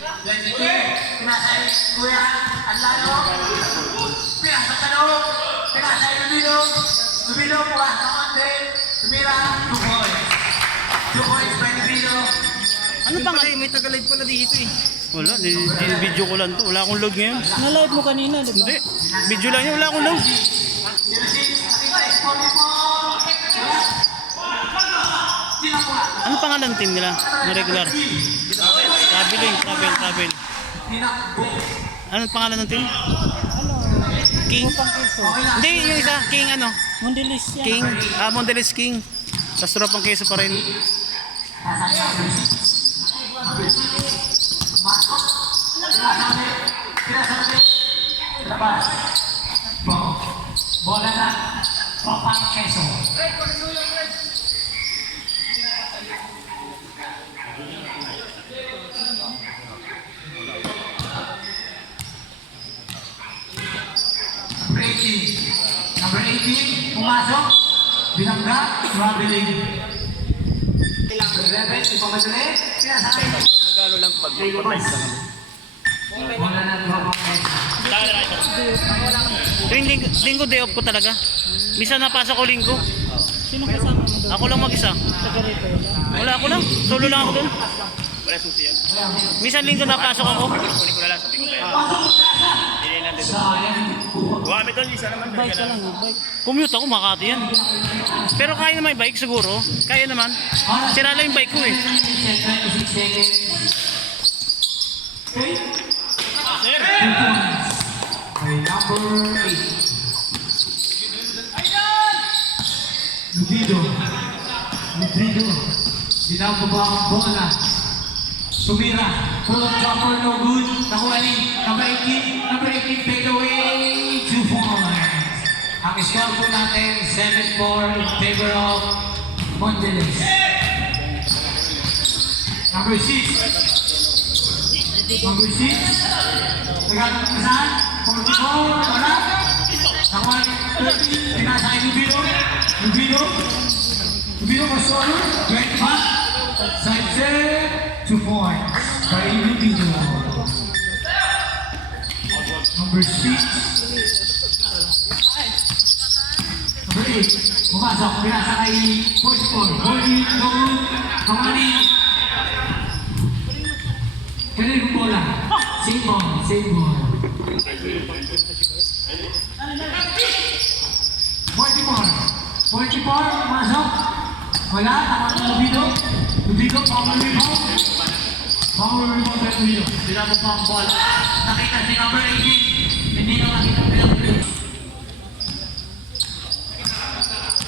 Pinasay Kuya Anlano. Pinasay Tanong. Pinasay Lumino. Lumino bukas na konti. Tumira 2 points. 2 points by Lumino. Ano pa nga? May taga-live pala dito eh. Wala, video ko lang to. Wala akong load ngayon. Na-live mo kanina, di ba? Hindi. Video lang yun. Wala akong load. Ano pangalan team nila? Na regular? Travel. Ano pangalan ng team? Ano? King? Pang-Quezon. Hindi, yung isa. King ano? Mondelis yan. King. Mondelez King. Tapos tropang keso pa rin. Bola na. Tropang keso. Number 18, pumasok, binangga, traveling. Number 11, ipamadali, pinasakay. Nagano lang pag Wala na tropang keso. Tuwing linggo day off ko talaga. Misa napasok ko linggo. Sino kasama mo doon? Ako lang mag-isa. Taga rito. Wala ako lang. Solo lang ako doon. Wala susi yan. Minsan linggo napasok ako. Kunin ko na lang, sabi ko kaya. Hindi lang dito. Gumamit doon, isa naman. Bike ka lang, bike. Commute ako, Makati yan. Pero kaya naman yung bike siguro. Kaya naman. Sira lang yung bike ko eh. 26 seconds. Okay? Sir! By number 8. Lubido. Binababa ang bola. Sumira. Pull up jumper, no good. Nakuha ni number 18 take away 2 points. Ang score po natin 7-4 in favor of Mondelez. Number 6. Nagagawin ka saan? 44. Wala. Nakuha ni 30. Pinasa kay Lubido was solo. Great pass. Side set. 2 points by Lubido. Number 6. Number 8. Pumasok. Pinasa kay 44. Holding. Goal. Kamani. Kanina yung bola. Same ball. 44, pumasok. Wala, tama ng Lubido, power rebound by Lubido. Sinabot pa ang bola. Nakita si number 18. Hindi na nakita bilang play.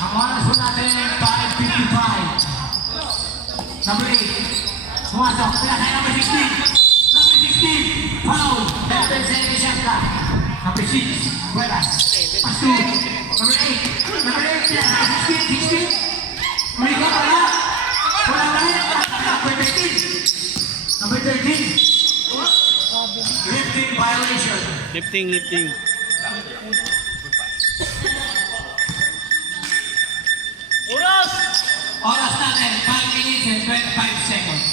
Ang oras po natin, 5:55. Number 8, pumasok. Pinasay number 16. Foul. Number 7, shot clock. Number 6, Buenas. Pass to number 8. Number 16. Mereka wala. Wala na rin. Number 13. Lifting violation. Lifting. Oras natin, 5 minutes and 25 seconds.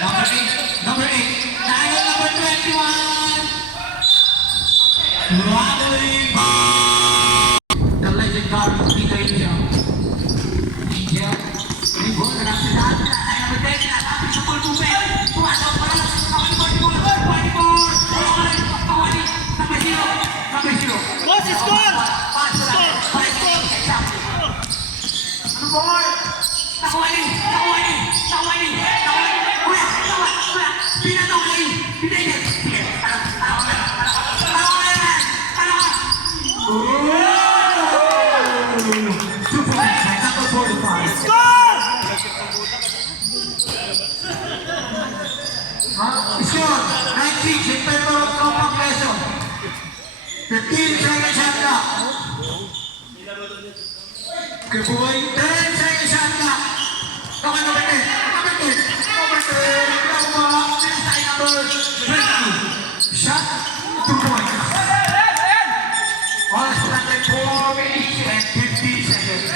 Number 8. Diamond number 21. Traveling. The legendary Peter Angel. Ribon, nagkapisahan. Pinasay number 10. Pinasapit sa full movement. Pumasok pa lang. Number 0. Boss, score! Ano ball? Nakuha ni. Kuya. Pinatong kayo. Pinatong. Score 19 in favor of Tropang Keso. 15 seconds shot clock. Kebuhay 10 seconds shot clock. Okay, number 10. Pinasay number 20. Shot 2 points. Oras po natin 4 minutes and 50 seconds.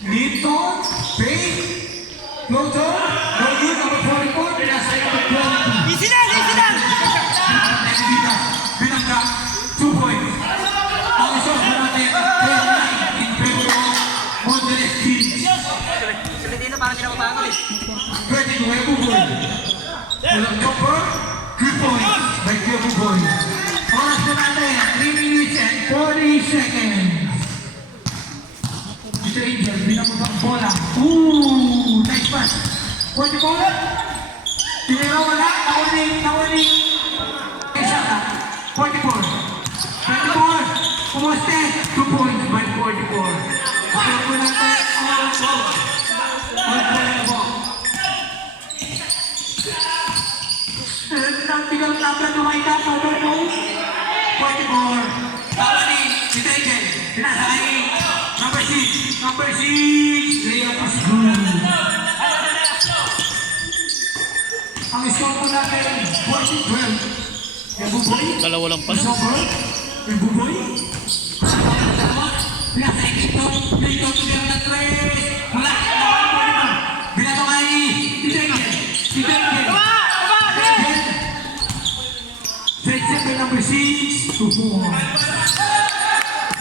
Hindi Linton, Pay, Floater, no good, number 44, pinasa yung number 22. Easy lang, easy lang! Pinangka, 2 points. Ang isang po natin, 10-9 in favor of Mondelez Kings. Pwede ko yung buboy. Walang jumper, 3 points by Kuya Buboy. Oras po natin, 3 minutes and 40 seconds. Mr. Angel, binababa ang bola. Ooh, nice pass. 44. Tinira wala, nawali. Isa ka, 44. 24. Pumaste, 2 points by 44. Kaya po natin, oras po. Ang bilang tabla lumayda, number 2. 44. Tawani, si Tejen. Pinasakay. Number 6. Number 6. Leah Pascual. Ang score po natin, 40-12. Yung Buboy. Dalawa lang pala. Score. Yung Buboy. Pinasakay dito. Dito, tuloy na 3. Wala. Binato kay si Tejen. Si Tejen. Trade number 6 to 4.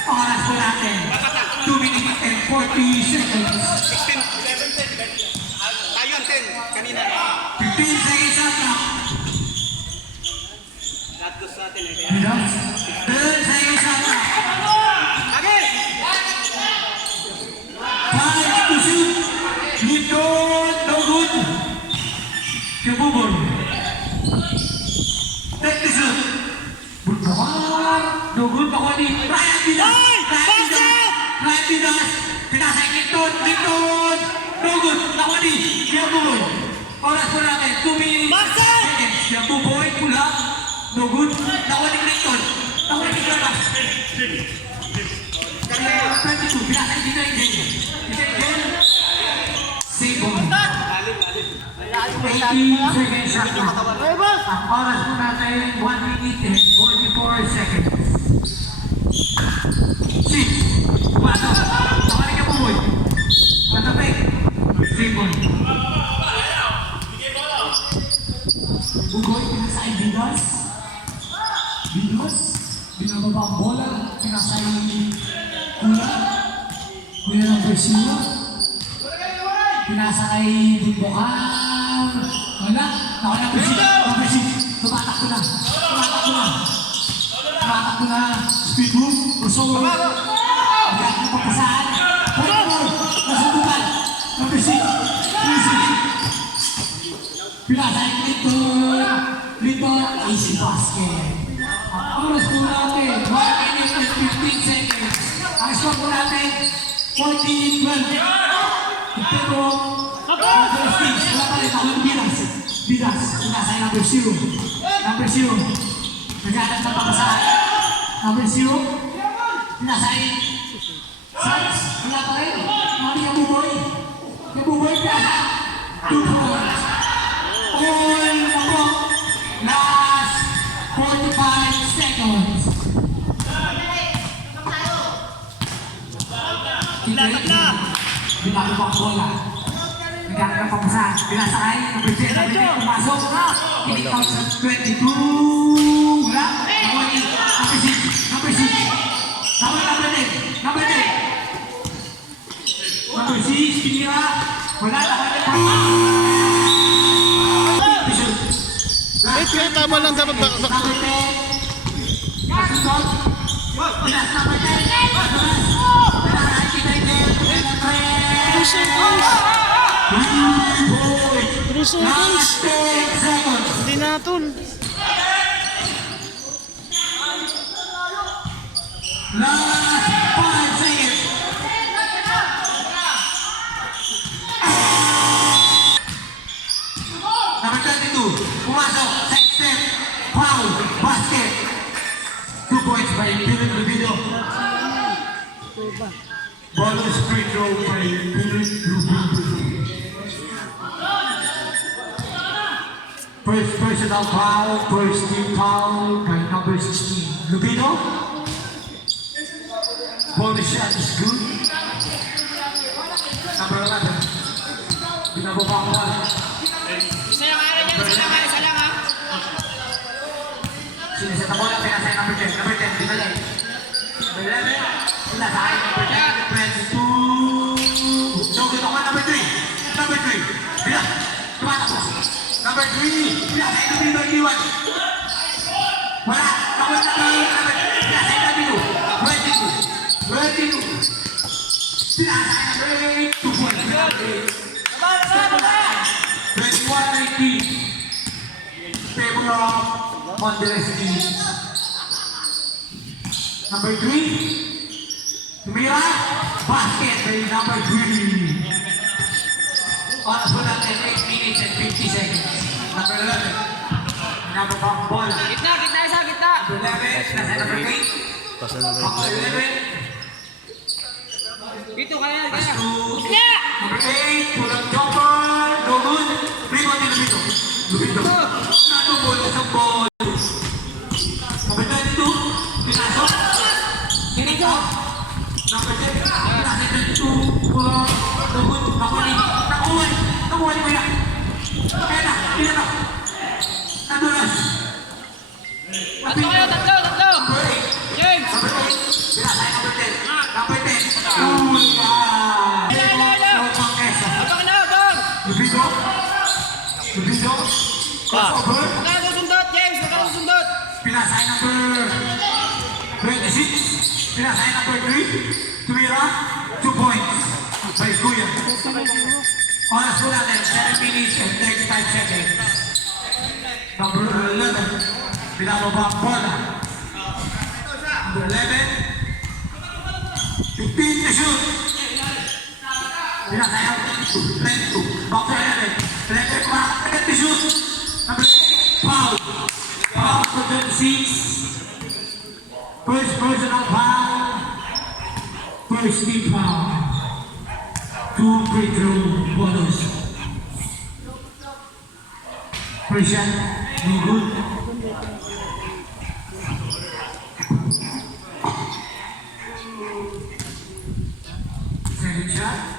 Oras po natin. 2 minutes and 40 seconds. Tayo ang 10. Kanina. 15 seconds up na. Latos natin eh. 10 seconds up na. Agil! 5 to shoot. Linton, no good. Kabuboy. 10 to shoot. Bulbawan. No good. Bakoni. Ryan Didas. Ryan Didas. Pinasay Linton. No good. Bakoni. Kabuboy. Oras po natin. 2 minutes. Seconds. Kabuboy. Pula. No good. Bakoni Linton. Bakoni Didas. 22. Pinasay dito yung game. Save ball. 18 seconds up na. Ang oras po natin, 1 minute and 44 seconds. 6. Pasok. Nakalik ka Buboy. Patapik. Save ball. Buboy, pinasay Didas. Binababa ang bola. Pinasay Kula. Kuya ng Versino. Pinasa kay Dimbokan. Wala. Number 6. Tumatakbo na. Speed move. Urso. Agad na pagkasaan. Nasubukan. Number 6. Pinasa kay Linton. Easy basket. Ang oras po natin. 1 minute and 15 seconds. Ang score po natin. 14-12. Pero, number 6, wala pa rin ako ng Didas, pinasa yung number 0. Naghanap ng papasahan. Number 0, pinasa yung Sans, wala pa rin. Mami yung Buboy, pinasa. 2 points. All ako. Last 45 seconds. Latak na! Binago ang bola. Nagkakaroon ng papasahan. Pinasakay. Number 10. Pumasok. Kinik out sa 22. Wala. Nawali. Number 6. Number 6. Pinira. Wala. Kaya tama lang dapat Number 10. Kasunod. Pinas number 10. Last 10 seconds. Hindi natin. Last 5 seconds. Number 22. Pumasok. Second step. Foul. Basket. 2 points by Dylan Rubino. Bonus free throw by Dylan Rubino. First personal foul, first team foul by number 16. Lubino. Bonus shot is good. Number 11. Binababa ang bola. Isa lang ara dyan, isa lang ha. Sinisita ang bola, pinasay number 10. Number 10, binalay. Number 11. Wala sa akin, number 10. Press 2. So, dito ka, number 3. Number 3. Bila. Tumatakbo. Number 3. Pinasay number 21. Wala. Number 3. Pinasay number 2. 22. 22. Pinasay number 8. 2 points. 21-19. Favor of Mondelez East. Number 3. Tumira. Basket by number 3. Oras po natin 8 minutes and 50 seconds. Number 11. Nababa ang bola. Gitna, isa, gitna. Number 11. Nasa number 8. Number 11. Dito kaya, Pass kaya. to number 8. Pulang jumper. No good. Rebound ni Lubito. Lubito. Natubol sa ball. Number 22. Pinasok. Kinigo. Number 10. Pinasok 22. Pulang. No good. Nakuha. Nakuha ni Kuya. Kaya na. Pila na. Nadulas. Tatlo kayo, tatlo. Number 8. James. Number 8. Pinasok number 10. Number 10. Kuya. Abang na, abang. Lubito. Lubito. Crossover. Magkano sundot, James? Magkano sundot? Pinasay number 26. Pinasay number 3. Tumira. 2 points. By Kuya. Oras po natin. 7 minutes and 35 seconds. Number 11. Pinababa ang bola. Number 11. 15 to shoot. Pinasay ang 22. Back to 11. 11 back. 10 to shoot. Number 8. Foul. Foul for 26. First personal foul. First team foul. 2 free throw bonus. First shot. No good. Second shot.